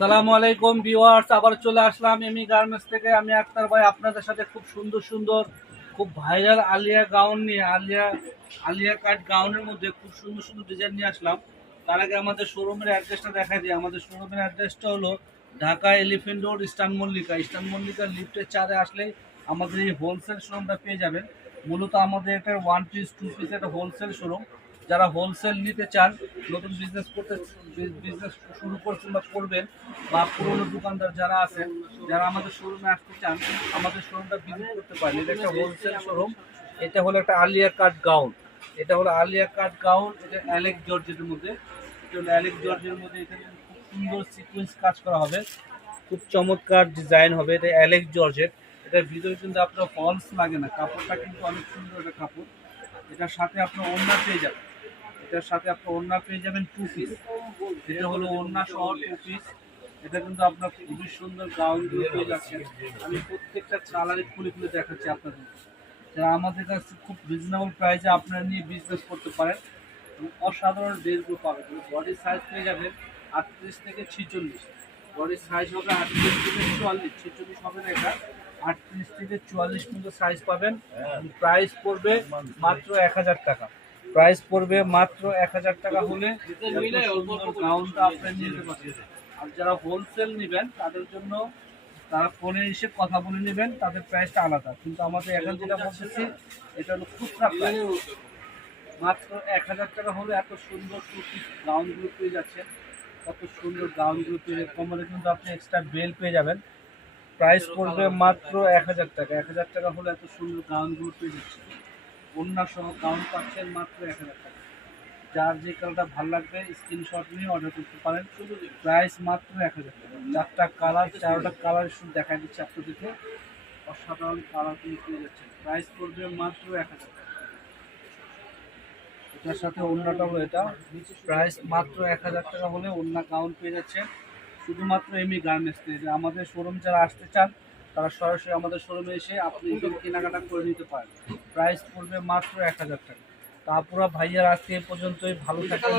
সালামু আলাইকুম ভিউয়ার্স, আবার চলে আসলাম এমি গার্মেন্টস থেকে। আমি আক্তার ভাই, আপনাদের সাথে খুব সুন্দর সুন্দর, খুব ভাইরাল আলিয়া গাউন নিয়ে, আলিয়া আলিয়া কাট গাউনের মধ্যে খুব সুন্দর সুন্দর ডিজাইন নিয়ে আসলাম। তার আগে আমাদের শোরুমের অ্যাড্রেসটা দেখা দিই। আমাদের শোরুমের অ্যাড্রেসটা হলো Dhaka elephant road eastern Mallika. Eastern Mallika লিফটের চারে আসলে আমাদের এই হোলসেল শোরুমটা পেয়ে যাবেন। মূলত আমাদের এটা ওয়ান পিস টু পিস একটা হোলসেল শোরুম যারা হোলসেল নিতে চান, নতুন বিজনেস করতে বিজনেস শুরু করছেন বা করবেন, বা পুরনো দোকানদার যারা আছেন, যারা আমাদের শোরুমে আসতে চান, আমাদের শোরুমটা ভিজিট করতে পারেন। এটা একটা হোলসেল শোরুম এটা হলো একটা আলিয়া কাট গাউন এটা হলো আলিয়া কাট গাউন এটা অ্যালেক জর্জের মধ্যে। অ্যালেক জর্জের মধ্যে এটা খুব সুন্দর সিকোয়েন্স কাজ করা হবে। খুব চমৎকার ডিজাইন হবে। এটা অ্যালেক জর্জের এটার ভিতরে কিন্তু আপনার ফলস লাগে না। কাপড়টা কিন্তু অনেক সুন্দর একটা কাপড়। এটার সাথে আপনার অন্য পেয়ে যাবেন। এটার সাথে আপনার ওড়না পেয়ে যাবেন টু পিস এটা হলো ওড়না সহ টু পিস এটা কিন্তু আপনার খুবই সুন্দর গাউন পেয়ে যাচ্ছেন আমি প্রত্যেকটা কালারে খুলে খুলে দেখাচ্ছি আপনাদের। যারা আমাদের কাছে খুব রিজনেবল প্রাইসে আপনারা নিয়ে বিজনেস করতে পারেন অসাধারণ ড্রেসগুলো পাবেন। বডির সাইজ পেয়ে যাবেন আটত্রিশ থেকে ছিচল্লিশ। বডির সাইজ হবে আটত্রিশ থেকে চুয়াল্লিশ। ছেচল্লিশ হবে না এটা। আটত্রিশ থেকে চুয়াল্লিশ পর্যন্ত সাইজ পাবেন। প্রাইস পড়বে মাত্র এক হাজার টাকা। প্রাইস পড়বে মাত্র এক হাজার টাকা হলে আর যারা হোলসেল নেবেন, তাদের জন্য তারা ফোনে এসে কথা বলে নেবেন, তাদের প্রাইসটা আলাদা। কিন্তু আমাদের এখন যেটা বলতেছি, এটা হলো খুচরা প্রাইস মাত্র এক হাজার টাকা হলে এত সুন্দর গাউনগুলো পেয়ে যাচ্ছেন। কত সুন্দর গাউনগুলো পেয়ে কোমরে কিন্তু আপনি এক্সট্রা বেল পেয়ে যাবেন। প্রাইস পড়বে মাত্র এক হাজার টাকা। এক হাজার টাকা হলে এত সুন্দর গাউনগুলো পেয়ে যাচ্ছেন। অন্য সহ গাউন পাচ্ছেন মাত্র এক হাজার টাকা। যার যে কালারটা ভালো লাগবে স্ক্রিনশট নিয়ে অর্ডার করতে পারেন। প্রাইস মাত্র এক হাজার টাকা। চারটা কালার চারটা কালার শুধু দেখা দিচ্ছে আপনাদেরকে। অসাধারণ কালার কিন্তু পেয়ে যাচ্ছেন। প্রাইস পড়বে মাত্র এক হাজার টাকা। এটার সাথে অন্যটা এটা। প্রাইস মাত্র এক হাজার টাকা হলে অন্য গাউন পেয়ে যাচ্ছে শুধুমাত্র এমনি গার্মেন্টস আমাদের শোরুম যারা আসতে চান তারা সরাসরি আমাদের শোরুমে এসে আপনি এখানে কেনাকাটা করে নিতে পারেন প্রাইস পড়বে মাত্র এক হাজার টাকা। তারপরে ভাইয়ার আজকে পর্যন্তই, ভালো থাকবেন